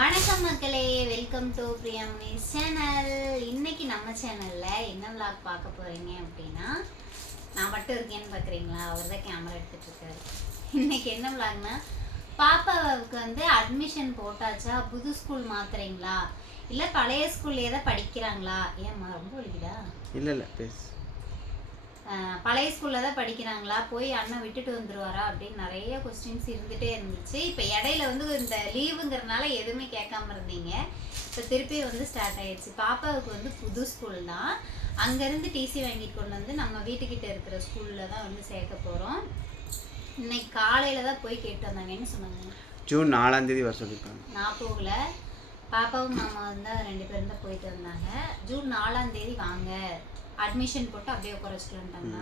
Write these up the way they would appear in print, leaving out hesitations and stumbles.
வணக்கம் மக்களே, welcome to பிரியாமிஸ் channel. இன்னைக்கு நம்ம சேனல்ல என்ன விளாக் பார்க்க போறீங்க அப்படின்னா, நான் மட்டும் இருக்கேன்னு பார்க்குறீங்களா? அவர் தான் கேமரா எடுத்துட்டு இருக்காரு. இன்னைக்கு என்ன விளாக்னா, பாப்பாவுக்கு வந்து அட்மிஷன் போட்டாச்சா, புது ஸ்கூல் மாத்துறீங்களா இல்லை பழைய ஸ்கூல்லேயே தான் படிக்கிறாங்களா? ஏம்மா ரொம்ப வலிக்குதா? இல்லை பேசு. பழைய ஸ்கூலில் தான் படிக்கிறாங்களா, போய் அண்ணன் விட்டுட்டு வந்துடுவாரா அப்படின்னு நிறைய கொஸ்டின்ஸ் இருந்துகிட்டே இருந்துச்சு. இப்போ இடையில வந்து இந்த லீவுங்கிறதுனால எதுவுமே கேட்காம இருந்தீங்க. இப்போ திருப்பி வந்து ஸ்டார்ட் ஆயிடுச்சு. பாப்பாவுக்கு வந்து புது ஸ்கூல் தான். அங்கேருந்து டிசி வாங்கிட்டு கொண்டு வந்து நம்ம வீட்டுக்கிட்ட இருக்கிற ஸ்கூலில் தான் வந்து சேர்க்க போகிறோம். இன்னைக்கு காலையில் தான் போய் கேட்டு வந்தாங்க. என்ன சொன்னாங்க? ஜூன் 4 வர சொல்லியிருக்காங்க. நான் போகல, பாப்பாவும் மாமாவும் தான் 2 பேரும் தான் போயிட்டு வந்தாங்க. ஜூன் 4 வாங்க, அட்மிஷன் போட்டு அப்படியே உட்கார வச்சுக்கலான்ட்டாங்க.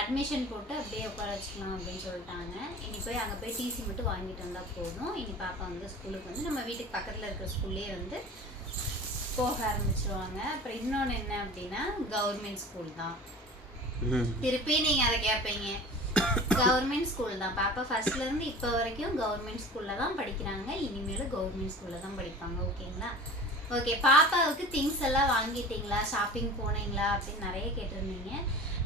அட்மிஷன் போட்டு அப்படியே உட்கார வச்சுக்கலாம் அப்படின்னு சொல்லிட்டாங்க. இனி போய் அங்கே போய் டிசி மட்டும் வாங்கிட்டு வந்தால் போதும். இனி பாப்பா வந்து ஸ்கூலுக்கு வந்து நம்ம வீட்டுக்கு பக்கத்தில் இருக்கிற ஸ்கூல்லேயே வந்து போக ஆரம்பிச்சிருவாங்க. அப்புறம் இன்னொன்று என்ன அப்படின்னா, கவர்மெண்ட் ஸ்கூல் தான். திருப்பி நீங்கள் அதை கேட்பீங்க, கவர்மெண்ட் ஸ்கூல் தான். பாப்பா ஃபர்ஸ்ட்லேருந்து இப்போ வரைக்கும் கவர்மெண்ட் ஸ்கூலில் தான் படிக்கிறாங்க. இனிமேலும் கவர்மெண்ட் ஸ்கூலில் தான் படிப்பாங்க. ஓகேங்களா? ஓகே. பாப்பாவுக்கு திங்ஸ் எல்லாம் வாங்கிட்டீங்களா, ஷாப்பிங் போனீங்களா அப்படின்னு நிறைய கேட்டிருந்தீங்க.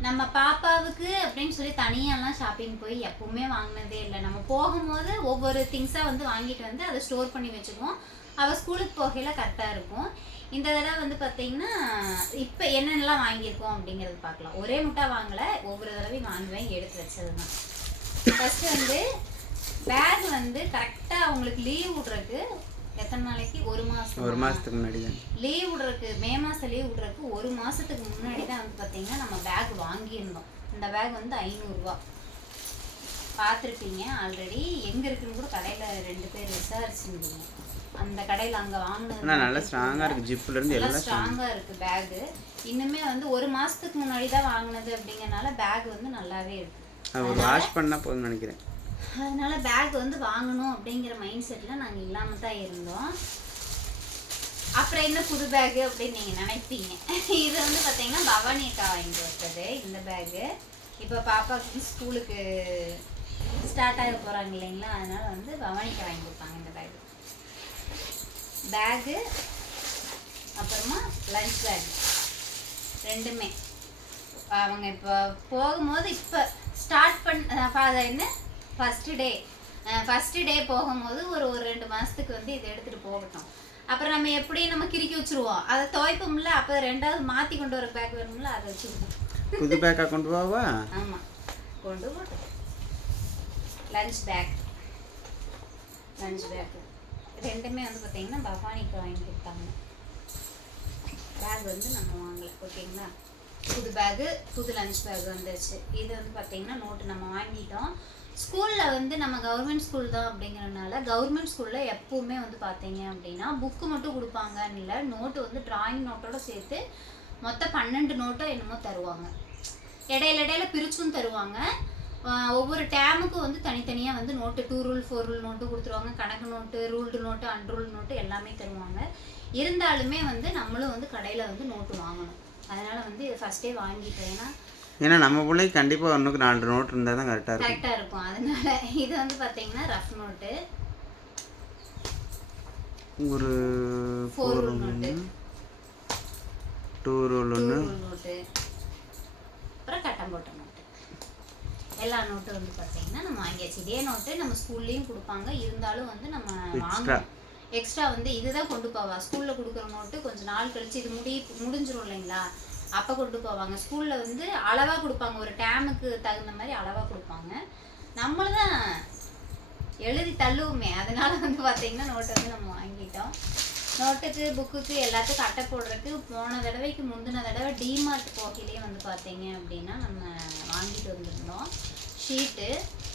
நம்ம பாப்பாவுக்கு அப்படின்னு சொல்லி தனியாலாம் ஷாப்பிங் போய் எப்பவுமே வாங்கினதே இல்லை. நம்ம போகும்போது ஒவ்வொரு திங்ஸாக வந்து வாங்கிட்டு வந்து அதை ஸ்டோர் பண்ணி வச்சுக்குவோம். அவள் ஸ்கூலுக்கு போகையில் கரெக்டாக இருக்கும். இந்த தடவை வந்து பார்த்தீங்கன்னா இப்போ என்னென்னலாம் வாங்கியிருக்கோம் அப்படிங்கிறது பார்க்கலாம். ஒரே முட்டா வாங்கலை, ஒவ்வொரு தடவையும் வாங்குவேன், எடுத்து வச்சது தான். ஃபஸ்ட்டு வந்து பேக் வந்து கரெக்டாக அவங்களுக்கு லீவ் விட்றதுக்கு எத்தனை நாளைக்கு, ஒரு மாதத்துக்கு முன்னாடி தான் லீவ் விட்றதுக்கு, மே மாதம் லீவ் விட்றதுக்கு ஒரு மாதத்துக்கு முன்னாடி தான் வந்து பார்த்தீங்கன்னா நம்ம பேக் வாங்கியிருந்தோம். இந்த பேக் வந்து 500 ரூபா. பார்த்துருப்பீங்க ஆல்ரெடி. எங்கே இருக்குன்னு கூட கடையில் 2 பேர் விசாரிச்சுருந்தீங்க. அந்த கடையில் அங்கே வாங்கினது நல்லா ஸ்ட்ராங்காக இருக்குது. ஜிப்லேருந்து எல்லாம் ஸ்ட்ராங்காக இருக்குது பேகு. இன்னுமே வந்து ஒரு மாதத்துக்கு முன்னாடி தான் வாங்கினது அப்படிங்கிறனால பேக் வந்து நல்லாவே இருக்குது. வாஷ் பண்ணால் போதும்னு நினைக்கிறேன். அதனால பேக் வந்து வாங்கணும் அப்படிங்கிற மைண்ட் செட்டில் நாங்கள் இல்லாமல் தான் இருந்தோம். அப்புறம் என்ன புது பேகு அப்படின்னு நீங்கள் நினைப்பீங்க. இது வந்து பார்த்தீங்கன்னா பவானி அக்கா வாங்கி கொடுத்தது இந்த பேகு. இப்போ பாப்பாவுக்கு ஸ்கூலுக்கு ஸ்டார்ட் ஆக போகிறாங்க இல்லைங்களா, அதனால் வந்து பவானி அக்கா வாங்கி கொடுப்பாங்க இந்த பேகு. அப்புறமா லஞ்ச் பேக் ரெண்டுமே அவங்க இப்போ போகும்போது, இப்போ ஸ்டார்ட் என்ன ஃபஸ்ட்டு டே போகும்போது ஒரு 2 மாதத்துக்கு வந்து இதை எடுத்துகிட்டு போகட்டும். அப்புறம் நம்ம எப்படி நம்ம கிறுக்கி வச்சுருவோம், அதை துவைப்போம்ல. அப்போ 2வது மாற்றி கொண்டு வர பேக் வேணும்ல, அதை வச்சுருவோம். புது பேக்காக கொண்டு போவா? ஆமாம், கொண்டு போட்டோம். லஞ்ச் பேக் ரெண்டுமே வந்து பார்த்தீங்கன்னா பவானிக்கு வாங்கி கொடுத்தாங்க. பேக் வந்து நம்ம வாங்கலை. ஓகேங்களா? புது பேகு, புது லஞ்ச் பேக் வந்துருச்சு. இது வந்து பார்த்தீங்கன்னா நோட்டு நம்ம வாங்கிட்டோம். ஸ்கூலில் வந்து நம்ம கவர்மெண்ட் ஸ்கூல் தான் அப்படிங்கிறனால, கவர்மெண்ட் ஸ்கூலில் எப்பவுமே வந்து பார்த்தீங்க அப்படின்னா புக்கு மட்டும் கொடுப்பாங்கன்னு இல்லை, நோட்டு வந்து டிராயிங் நோட்டோட சேர்த்து மொத்தம் 12 நோட்டோ என்னமோ தருவாங்க. இடையில பிரிச்சும் தருவாங்க. ஒவ்வொரு டேமுக்கும் வந்து தனித்தனியாக வந்து நோட்டு 2 ரூல் 4 ரூல் நோட்டு கொடுத்துருவாங்க. கணக்கு note, ruled note, unruled note எல்லாமே தருவாங்க. இருந்தாலுமே வந்து நம்மளும் வந்து கடையில் வந்து நோட்டு வாங்கணும். அதனால் வந்து ஃபஸ்ட்டே வாங்கிட்டேன். ஏன்னா நம்ம பிள்ளைக்கு கண்டிப்பாக 1க்கு 4 நோட் இருந்தால் தான் கரெக்டாக இருக்கும். அதனால இது வந்து பார்த்தீங்கன்னா ரஃப் நோட்டு, ஒரு 4 ரூல் நோட்டு, 2 ரூல் நோட்டு, அப்புறம் கட்டம் போட்ட நோட்டு, எல்லா நோட்டும் வந்து பார்த்தீங்கன்னா நம்ம வாங்கியாச்சு. இதே நோட்டு நம்ம ஸ்கூல்லேயும் கொடுப்பாங்க. இருந்தாலும் வந்து நம்ம வாங்கணும். எக்ஸ்ட்ரா வந்து இதுதான் கொண்டு போவா. ஸ்கூலில் கொடுக்குற நோட்டு கொஞ்சம் நாள் கழிச்சு இது முடிஞ்சிடும் இல்லைங்களா, அப்போ கொண்டு போவாங்க. ஸ்கூலில் வந்து அளவாக கொடுப்பாங்க, ஒரு டேமுக்கு தகுந்த மாதிரி அளவாக கொடுப்பாங்க. நம்மளும் தான் எழுதி தள்ளுவோமே, அதனால வந்து பார்த்தீங்கன்னா நோட்டை வந்து நம்ம வாங்கிட்டோம். நோட்டுக்கு, புக்குக்கு, எல்லாத்துக்கும் அட்டை போடுறதுக்கு போன தடவைக்கு முந்தின தடவை டிமார்ட் போகையிலேயே வந்து பார்த்தீங்க அப்படின்னா நம்ம வாங்கிட்டு வந்திருந்தோம். ஷீட்டு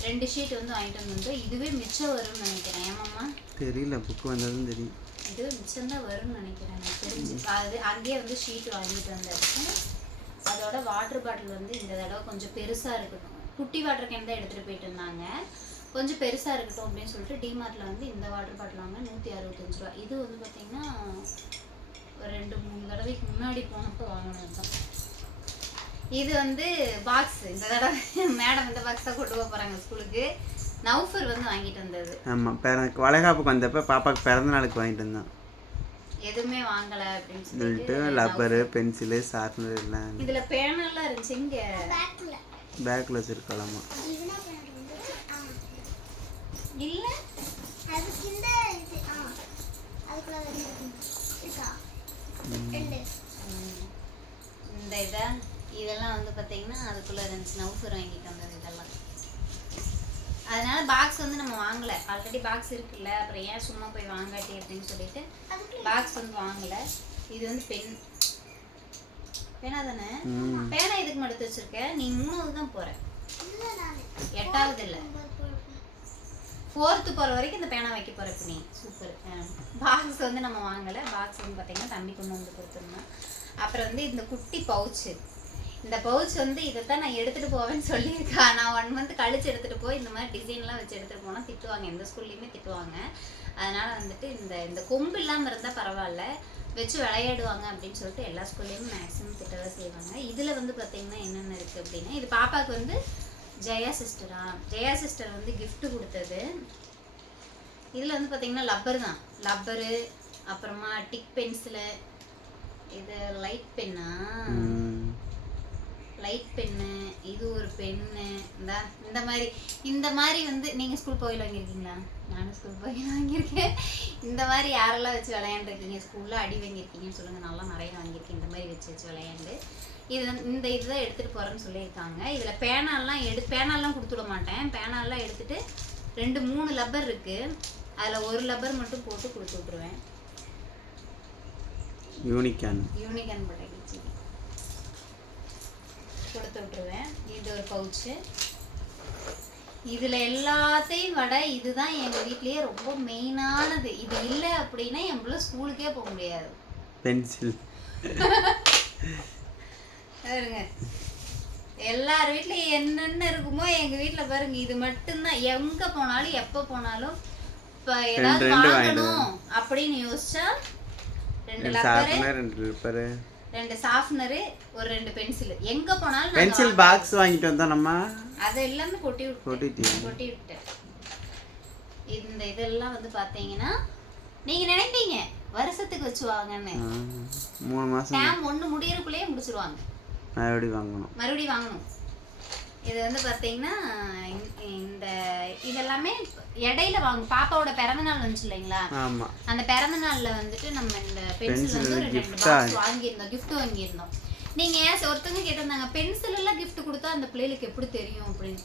2 ஷீட் வந்து வாங்கிட்டு வந்திருந்தோம். இதுவே மிச்சம் வரும்னு நினைக்கிறேன். ஏமாம்மா தெரியல, புக்கு வந்ததும் தெரியும். இது மிச்சம்தான் வரும்னு நினைக்கிறேன், எனக்கு தெரிஞ்சு. அது அங்கேயே வந்து ஷீட் வாங்கிட்டு வந்தாச்சு. அதோட வாட்டர் பாட்டில் வந்து இந்த தடவை கொஞ்சம் பெருசாக இருக்கட்டும். குட்டி வாட்டர் கேன் தான் எடுத்துகிட்டு போயிட்டு இருந்தாங்க. கொஞ்சம் பெருசாக இருக்கட்டும் அப்படின்னு சொல்லிட்டு டிமார்ட்டில் வந்து இந்த வாட்டர் பாட்டில் வாங்க 165 ரூபா. இது வந்து பார்த்திங்கன்னா ஒரு 2-3 தடவைக்கு முன்னாடி போனப்போ வாங்கினது தான். இது வந்து பாக்ஸ். இந்த தடவை மேடம் இந்த பாக்ஸ் தான் கொண்டு போக போகிறாங்க ஸ்கூலுக்கு. நௌஃபர் வந்து வாங்கிட்டு வந்தது. ஆமாம், வளைகாப்புக்கு வந்தப்போ பாப்பாவுக்கு பிறந்த நாளுக்கு வாங்கிட்டு வந்தான். எதுவுமே வாங்கல அப்படின்னு சொல்லிட்டு லப்பரு, பென்சிலு, ஷார்ப்னர் எல்லாம். இதுல பேனெல்லாம் இருந்துச்சு. இங்க பேக்கில் வச்சுருக்கலாமா இல்லை இந்த இதெல்லாம் வந்து பார்த்தீங்கன்னா அதுக்குள்ளே இருந்துச்சு. நௌஃபர் வாங்கிட்டு வந்தது இதெல்லாம். அதனால பாக்ஸ் வந்து நம்ம வாங்கலை. ஆல்ரெடி பாக்ஸ் இருக்குல்ல, அப்புறம் ஏன் சும்மா போய் வாங்காட்டி அப்படின்னு சொல்லிட்டு பாக்ஸ் வந்து வாங்கலை. இது வந்து பேனா தானே? பேனா இதுக்கு மட்டும் எடுத்து வச்சிருக்க. நீ 3வது தான் போற, 8வது இல்லை, 4th போகிற வரைக்கும் இந்த பேனா வைக்க போகிற. இப்போ நீ சூப்பர். பாக்ஸ் வந்து நம்ம வாங்கலை. பாக்ஸ் வந்து பார்த்தீங்கன்னா தம்பி கொண்டு வந்து கொடுத்துருந்தோம். அப்புறம் வந்து இந்த குட்டி பவுச்சு, இந்த பவுச் வந்து இதை தான் நான் எடுத்துகிட்டு போவேன்னு சொல்லியிருக்கா. நான் 1 month கழிச்சு எடுத்துகிட்டு போய் இந்த மாதிரி டிசைன்லாம் வச்சு எடுத்துகிட்டு போனால் திட்டுவாங்க, எந்த ஸ்கூல்லையுமே திட்டுவாங்க. அதனால் வந்துட்டு இந்த கொம்பு இல்லாமல் இருந்தால் பரவாயில்ல, வச்சு விளையாடுவாங்க அப்படின்னு சொல்லிட்டு எல்லா ஸ்கூல்லையுமே மேக்ஸிமம் திட்டதான் செய்வாங்க. இதில் வந்து பார்த்திங்கன்னா என்னென்ன இருக்குது அப்படின்னா, இது பாப்பாவுக்கு வந்து ஜெயா சிஸ்டர் வந்து gift கொடுத்தது. இதில் வந்து பார்த்திங்கன்னா லப்பர் தான், லப்பரு, அப்புறமா டிக் பென்சிலு, இது லைட் பென்னா, லைட் பென்னு, இது ஒரு பென்னு. இந்த மாதிரி வந்து நீங்கள் ஸ்கூல் போயில் வாங்கியிருக்கீங்களா? நானும் ஸ்கூல் போயில் வாங்கியிருக்கேன். இந்த மாதிரி யாரெல்லாம் வச்சு விளையாண்டுருக்கீங்க, ஸ்கூலில் அடி வாங்கியிருக்கீங்கன்னு சொல்லுங்கள். நல்லா நிறைய வாங்கியிருக்கேன் இந்த மாதிரி வச்சு விளையாண்டு. இதுதான் எடுத்துகிட்டு போகிறேன்னு சொல்லியிருக்காங்க. இதில் பேனாலாம் கொடுத்துட மாட்டேன். பேனாலாம் எடுத்துகிட்டு 2-3 லப்பர் இருக்குது, அதில் ஒரு லப்பர் மட்டும் போட்டு கொடுத்து விட்ருவேன். யூனிகான் பட்டாக்கிச்சு கொடுத்து விட்ருவேன். இது ஒரு பவுச்சு. இதில் எல்லாத்தையும் விட இதுதான் எங்கள் வீட்லேயே ரொம்ப மெயினானது. இது இல்லை அப்படின்னா என் பிள்ளை ஸ்கூலுக்கே போக முடியாது. பென்சில் பாருங்க, எல்லார் வீட்லையும் என்னென்ன இருக்குமோ எங்கள் வீட்டில் பாருங்க, இது மட்டும்தான். எங்கே போனாலும் எப்போ போனாலும் இப்போ ஏதாவது வாங்கணும் அப்படின்னு யோசிச்சா 2 லப்பரு, 2 ஷார்ப்னரு, ஒரு 2 பென்சில். எங்கே போனாலும் பென்சில் பாக்ஸ் வாங்கிட்டு வந்தோம் நம்ம. அது எல்லாமே கொட்டி விட்டேன். இதெல்லாம் வந்து பார்த்தீங்கன்னா நீங்கள் நினைப்பீங்க வருஷத்துக்கு வச்சு வாங்கன்னு. 3 மாதம் டேம் 1 முடியறதுக்குள்ளேயே முடிச்சிருவாங்க. மறுபடியும் வாங்கணும். இது வந்து பார்த்தீங்கன்னா இதெல்லாமே இடையில பாப்பாவோட பிறந்த நாள் வந்துச்சு இல்லைங்களா? அந்த பிறந்த நாள்ல வந்துட்டு நம்ம இந்த பென்சில் வந்து 2 பாக்ஸ் வாங்கியிருந்தோம், gift வாங்கியிருந்தோம். நீங்க ஒருத்தவங்க கேட்டிருந்தாங்க, பென்சில் எல்லாம் gift கொடுத்தா அந்த பிள்ளைகளுக்கு எப்படி தெரியும் அப்படின்னு.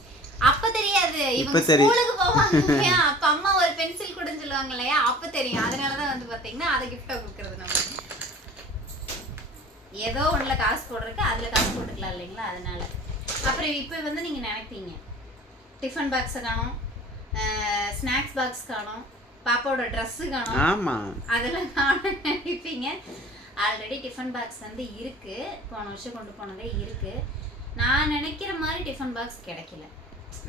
அப்ப தெரியாது, இவங்க ஸ்கூலுக்கு போவாங்க, அப்ப அம்மா ஒரு பென்சில் கொடுன்னு சொல்லுவாங்க இல்லையா, அப்ப தெரியும். அதனாலதான் வந்து பாத்தீங்கன்னா அதை கிஃப்டா கொடுக்கறது. நம்ம ஏதோ ஒண்ணுல காசு போடுறதுக்கு அதுல காசு போட்டுக்கலாம் இல்லைங்களா, அதனால. அப்புறம் இப்போ வந்து நீங்க நினைப்பீங்க டிஃபன் பாக்ஸ் காணோம், ஸ்நாக்ஸ் பாக்ஸ் காணோம், பாப்பாவோட ட்ரெஸ் காணோம், அதெல்லாம் காணோம் நினைப்பீங்க. ஆல்ரெடி டிஃபன் பாக்ஸ் வந்து இருக்கு, போன வருஷம் கொண்டு போனதே இருக்கு. நான் நினைக்கிற மாதிரி டிஃபன் பாக்ஸ் கிடைக்கல.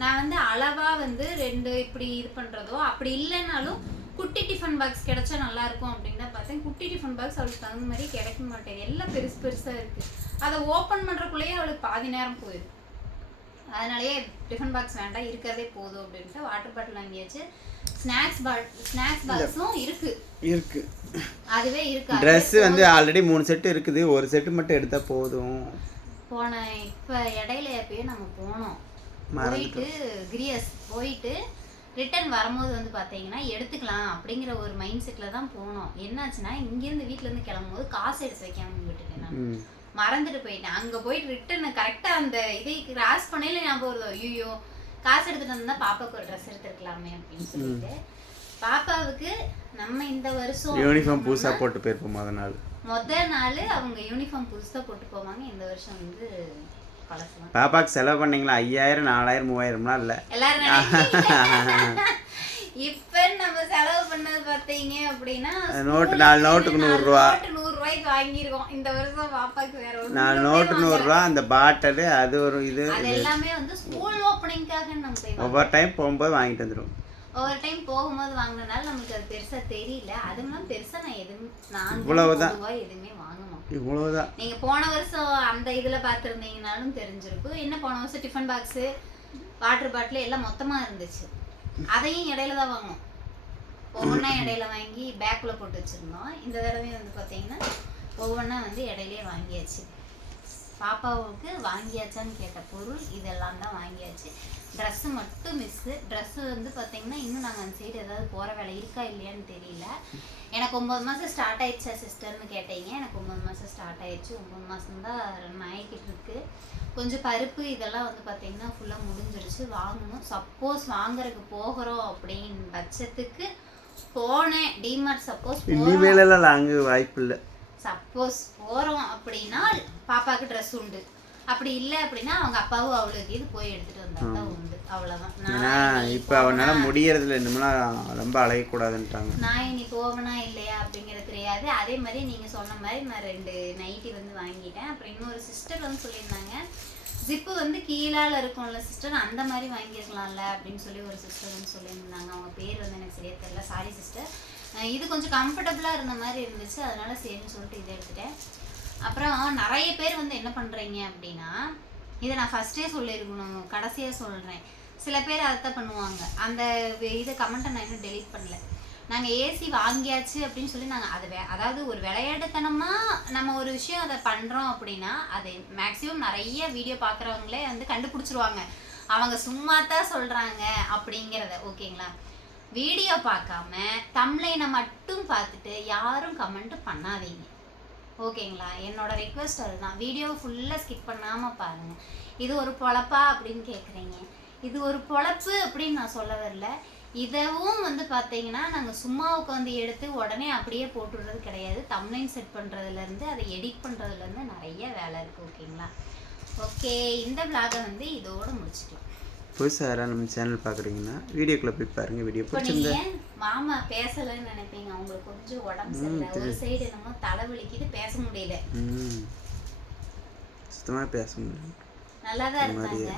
நான் வந்து அளவா வந்து 2 இப்படி இது பண்றதோ அப்படி இல்லைன்னாலும் குட்டி டிஃபன் பாக்ஸ் கிடைச்சா நல்லா இருக்கும் அப்படின்னு தான் பார்த்தேன். குட்டி டிஃபன் பாக்ஸ் அவளுக்கு தகுந்த மாதிரி கிடைக்க மாட்டேங்குது. எல்லாம் பெருசா இருக்கு. அதை ஓப்பன் பண்றதுக்குள்ளேயே அவளுக்கு பாதி நேரம் போயிடும். அதனாலேயே டிஃபன் பாக்ஸ் வேண்டாம், இருக்கிறதே போதும் அப்படின்ட்டு வாட்டர் பாட்டில் வாங்கியாச்சு. ஸ்நாக்ஸ் பாக்ஸும் இருக்கு. அதுவே இருக்கு. ட்ரெஸ் வந்து ஆல்ரெடி 3 செட் இருக்குது, ஒரு செட் மட்டும் எடுத்தா போதும். இப்போ இடையில எப்பயும் நம்ம போனோம், போயிட்டு கிரியஸ் போயிட்டு ரிட்டர்ன் வரும்போது வந்து பார்த்தீங்கன்னா எடுத்துக்கலாம் அப்படிங்கிற ஒரு மைண்ட் செட்டில் தான் போனோம். என்னாச்சுன்னா இங்கேருந்து வீட்டிலேருந்து கிளம்பும்போது காசு எடுத்து வைக்காம விட்டுட்டேன். நான் மறந்துட்டு போயிட்டேன். அங்கே போயிட்டு ரிட்டர்ன் கரெக்டாக அந்த இதை கிராஸ் பண்ணையில ஞாபகம் வருது, ஐயோ காசு எடுத்துகிட்டு வந்தால் பாப்பாவுக்கு ஒரு ட்ரெஸ் எடுத்துருக்கலாமே அப்படின்னு சொல்லிட்டு. பாப்பாவுக்கு நம்ம இந்த வருஷம் யூனிஃபார்ம் புதுசாக போட்டு போயிருப்போம். முதல் நாள் அவங்க யூனிஃபார்ம் புதுசாக போட்டு போவாங்க. இந்த வருஷம் வந்து பாப்பாக்கு செலவு பண்ணீங்களா? 5000, 4000, 3000லாம் இல்லை. இப்ப நம்ம செலவு பண்ணது பார்த்தீங்க அப்படின்னா நோட்டு 4 நோட்டுக்கு 100 ரூபா, 100 ரூபாய்க்கு வாங்கியிருக்கோம். இந்த வருஷம் பாப்பாக்கு வேற 4 நோட்டு 100 ரூபா. அந்த பாட்டில் அது ஒரு இது எல்லாமே வந்து ஸ்கூல் ஓப்பனிங்காக நம்ம போய் ஒவ்வொரு டைம் போகும்போது வாங்கிட்டு வந்துடும். ஒவ்வொரு டைம் போகும்போது வாங்கினதுனால நமக்கு அது பெருசா தெரியல. அதுவும் பெருசா நான் இவ்வளவுதான் எதுவுமே வாங்க மாட்டேன். இவ்வளவுதான். நீங்க போன வருஷம் அந்த இதுல பார்த்துருந்தீங்கனாலும் தெரிஞ்சிருக்கும். என்ன போன வருஷம் டிஃபன் பாக்ஸ், வாட்டர் பாட்டில் எல்லாம் மொத்தமா இருந்துச்சு. அதையும் இடையில தான் வாங்கணும். ஒவ்வொன்றா இடையில வாங்கி பேக்கில் போட்டு வச்சுருந்தோம். இந்த தடவையும் வந்து பார்த்தீங்கன்னா ஒவ்வொன்றா வந்து இடையிலே வாங்கியாச்சு. பாப்பாவுக்கு வாங்கியாச்சான்னு கேட்ட பொருள் இதெல்லாம் தான் வாங்கியாச்சு. ட்ரெஸ்ஸு மட்டும் மிஸ்ஸு. ட்ரெஸ்ஸு வந்து பார்த்தீங்கன்னா இன்னும் நாங்கள் அந்த சைடு ஏதாவது போகிற வேலை இருக்கா இல்லையான்னு தெரியல. எனக்கு 9 மாதம் ஸ்டார்ட் ஆயிடுச்சா சிஸ்டர்னு கேட்டீங்க. எனக்கு 9 மாதம் ஸ்டார்ட் ஆயிடுச்சு. 9 மாதம் தான் ரன் ஆகிக்கிட்டு இருக்கு. கொஞ்சம் பருப்பு இதெல்லாம் வந்து பார்த்தீங்கன்னா ஃபுல்லாக முடிஞ்சிருச்சு. வாங்கணும். சப்போஸ் வாங்குறதுக்கு போகிறோம் அப்படின்னு பட்சத்துக்கு போனேன் டிமார்ட். சப்போஸ் இனிமேலாம் நாங்கள் வாய்ப்பு இல்லை. சப்போஸ் போகிறோம் அப்படின்னா பாப்பாவுக்கு ட்ரெஸ் உண்டு. அப்படி இல்லை அப்படின்னா அவங்க அப்பாவும் அவளுக்கு இது போய் எடுத்துகிட்டு வந்தால் தான் உண்டு. அவ்வளோதான். ஏன்னா இப்போ அவனால் முடியறதுல இன்னும்லாம் ரொம்ப அலையக்கூடாதுன்ட்டாங்க. நான் இனி போவேனா இல்லையா அப்படிங்கிறது தெரியாது. அதே மாதிரி நீங்கள் சொன்ன மாதிரி நான் 2 நைட்டி வந்து வாங்கிட்டேன். அப்புறம் இன்னொரு சிஸ்டர் வந்து சொல்லியிருந்தாங்க ஜிப்பு வந்து கீழால் இருக்கும்ல சிஸ்டர், அந்த மாதிரி வாங்கியிருக்கலாம்ல அப்படின்னு சொல்லி ஒரு சிஸ்டர் வந்து சொல்லியிருந்தாங்க. அவங்க பேர் வந்து எனக்கு சரியாக தெரியல, சாரி சிஸ்டர். இது கொஞ்சம் கம்ஃபர்டபுளாக இருந்த மாதிரி இருந்துச்சு, அதனால சரின்னு சொல்லிட்டு இதை எடுத்துட்டேன். அப்புறம் நிறைய பேர் வந்து என்ன பண்ணுறீங்க அப்படின்னா, இதை நான் ஃபஸ்ட்டே சொல்லியிருக்கணும், கடைசியாக சொல்கிறேன். சில பேர் அதை தான் பண்ணுவாங்க. அந்த இதை கமெண்ட்டை நான் இன்னும் டெலீட் பண்ணல. நாங்கள் ஏசி வாங்கியாச்சு அப்படின்னு சொல்லி நாங்கள் அதை அதாவது ஒரு விளையாட்டுத்தனமாக நம்ம ஒரு விஷயம் அதை பண்ணுறோம் அப்படின்னா அதை மேக்ஸிமம் நிறைய வீடியோ பார்க்குறவங்களே வந்து கண்டுபிடிச்சிருவாங்க. அவங்க சும்மா தான் சொல்கிறாங்க அப்படிங்கிறத. ஓகேங்களா? வீடியோ பார்க்காம தம்ப்லைனை மட்டும் பார்த்துட்டு யாரும் கமெண்ட் பண்ணாதீங்க. ஓகேங்களா? என்னோட ரெக்வெஸ்ட் அதுதான். வீடியோவை ஃபுல்லாக ஸ்கிப் பண்ணாமல் பாருங்கள். இது ஒரு பொழப்பா அப்படின்னு கேட்குறீங்க. இது ஒரு பொழப்பு அப்படின்னு நான் சொல்ல வரல. இதவும் வந்து பார்த்தீங்கன்னா நாங்கள் சும்மா உட்காந்து எடுத்து உடனே அப்படியே போட்டுடுறது கிடையாது. தம்ப்லைன் செட் பண்ணுறதுலேருந்து அதை எடிட் பண்ணுறதுலேருந்து நிறைய வேலை இருக்குது. ஓகேங்களா? ஓகே, இந்த விளாகை வந்து இதோடு முடிச்சுக்கலாம். புதுசாக யாராவது நம்ம சேனல் பார்க்குறீங்கன்னா வீடியோக்குள்ளே போய் பாருங்கள். வீடியோ பிடிச்சிருந்தா மாமா பேசலைன்னு நினைப்பீங்க. அவங்களுக்கு கொஞ்சம் உடம்பு சரியில்லை. ஒரு சைடு என்னமோ தலைவலிக்குது, பேச முடியல. சுத்தமாக பேச முடியல. நல்லா தான் இருந்தாங்க.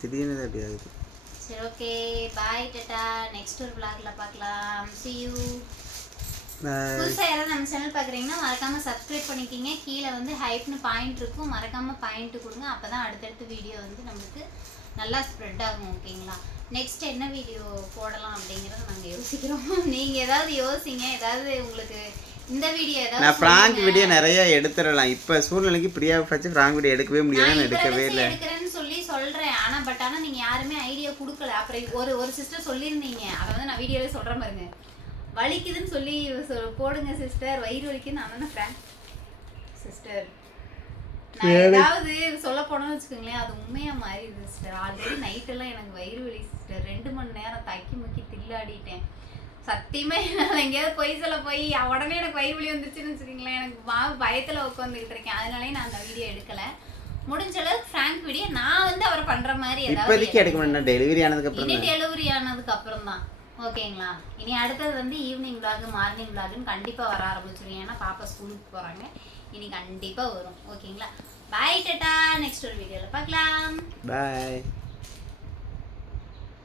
திடீர்னு தான் அப்படி ஆகுது. சரி, ஓகே, பாய், டாடா. நெக்ஸ்ட் ஒரு vlogல பார்க்கலாம். see you. புதுசாக யாராவது நம்ம சேனல் பார்க்குறீங்கன்னா மறக்காமல் சப்ஸ்கிரைப் பண்ணிக்கிங்க. கீழே வந்து ஹைப்னு பாயிண்ட் இருக்கும், மறக்காமல் பாயிண்ட் கொடுங்க. அப்போ தான் அடுத்தடுத்த வீடியோ வந்து நம்மளுக்கு நல்லா ஸ்ப்ரெட் ஆகும். ஓகேங்களா? நெக்ஸ்ட் என்ன வீடியோ போடலாம் அப்படிங்கிறத நாங்கள் யோசிக்கிறோம். நீங்கள் ஏதாவது யோசிங்க. ஏதாவது உங்களுக்கு இந்த வீடியோ ஏதாவது நான் ஃப்ராங்க் வீடியோ நிறைய எடுத்துடலாம். இப்போ சூழ்நிலைக்கு பிரியாவை வச்சு ஃப்ராங்க் வீடியோ எடுக்கவே முடியாது, எடுக்கவே இல்லை. எடுக்கிறேன்னு சொல்லி சொல்கிறேன். ஆனால் நீங்கள் யாருமே ஐடியா கொடுக்கல. அப்புறம் ஒரு சிஸ்டர் சொல்லியிருந்தீங்க, அதை வந்து நான் வீடியோவே சொல்கிறேன் பாருங்க. வலிக்குதுன்னு சொல்லி போடுங்க சிஸ்டர், வயிறு வலிக்குதுன்னு. நான் தானே ஃப்ராங்க் சிஸ்டர். நான் ஏதாவது சொல்ல போனோம்னு வச்சுக்கோங்களேன், அது உண்மையாக மாறிடுது சிஸ்டர். ஆல்ரெடி நைட்டெல்லாம் எனக்கு வயிறு வலி சிஸ்டர். 2 மணி நேரம் தக்கி முக்கி தில்லாடிட்டேன். சத்தியமே நான் எங்கேயாவது பொய் சொல்ல போய் உடனே எனக்கு வயிறு வலி வந்துருச்சுன்னு வச்சுக்கோங்களேன். எனக்கு பயத்தில் உட்காந்துக்கிட்டு இருக்கேன். அதனாலே நான் அந்த வீடியோ எடுக்கலை. முடிஞ்ச அளவுக்கு ஃப்ராங்க் வீடியோ நான் வந்து அவர் பண்ணுற மாதிரி இப்போதைக்கு எடுக்க முடியும். டெலிவரி ஆனதுக்கப்புறம் டெலிவரி ஆனதுக்கப்புறம் தான். ஓகேங்களா? இனி அடுத்தது வந்து ஈவினிங் விளாக், மார்னிங் விளாக்னு கண்டிப்பாக வர ஆரம்பிச்சிடும். ஏன்னா பாப்பா ஸ்கூலுக்கு போகிறாங்க. இனி கண்டிப்பாக வரும். ஓகேங்களா? பாய், டாடா. நெக்ஸ்ட் ஒரு வீடியோவில் பார்க்கலாம். பாய்.